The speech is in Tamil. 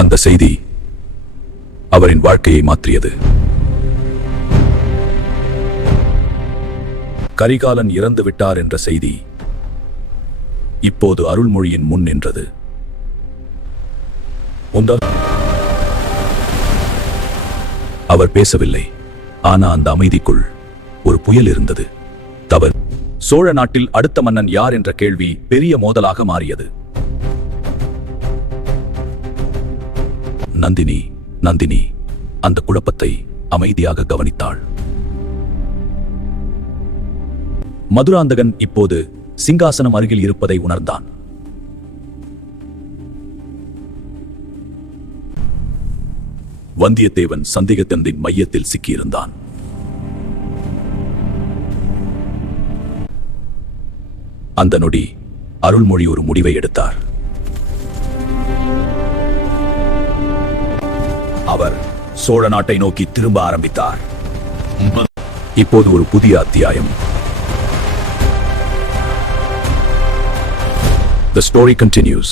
அந்த செய்தி அவரின் வாழ்க்கையை மாற்றியது. கரிகாலன் இறந்து விட்டார் என்ற செய்தி இப்போது அருள்மொழியின் முன் நின்றது. அவர் பேசவில்லை. ஆனா அந்த அமைதிக்குள் ஒரு புயல் இருந்தது. தவறு. சோழ நாட்டில் அடுத்த மன்னன் யார் என்ற கேள்வி பெரிய மோதலாக மாறியது. நந்தினி அந்த குழப்பத்தை அமைதியாக கவனித்தாள். மதுராந்தகன் இப்போது சிங்காசனம் அருகில் இருப்பதை உணர்ந்தான். வந்தியத்தேவன் சந்தேகத்தின் மையத்தில் சிக்கியிருந்தான். அந்த நொடி அருள்மொழி ஒரு முடிவை எடுத்தார். அவர் சோழ நாட்டை நோக்கி திரும்ப ஆரம்பித்தார். இப்போது ஒரு புதிய அத்தியாயம். The story continues.